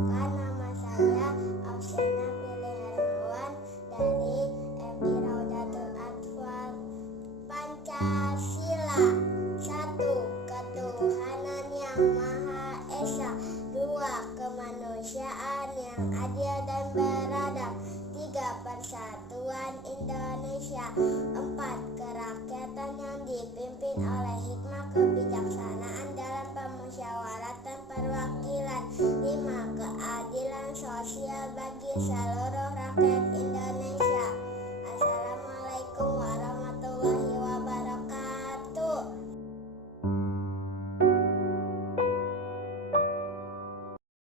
Perkenalkan, nama saya Ausiana Prilly Hermawan dari MI Raudatul Atfal. Pancasila. 1. Ketuhanan yang Maha Esa. 2. Kemanusiaan yang adil dan beradab. 3. Persatuan Indonesia. 4. Kerakyatan yang dipimpin oleh hikmah kebijaksanaan dalam permusyawaratan perwakilan. 5. Keadilan sosial bagi seluruh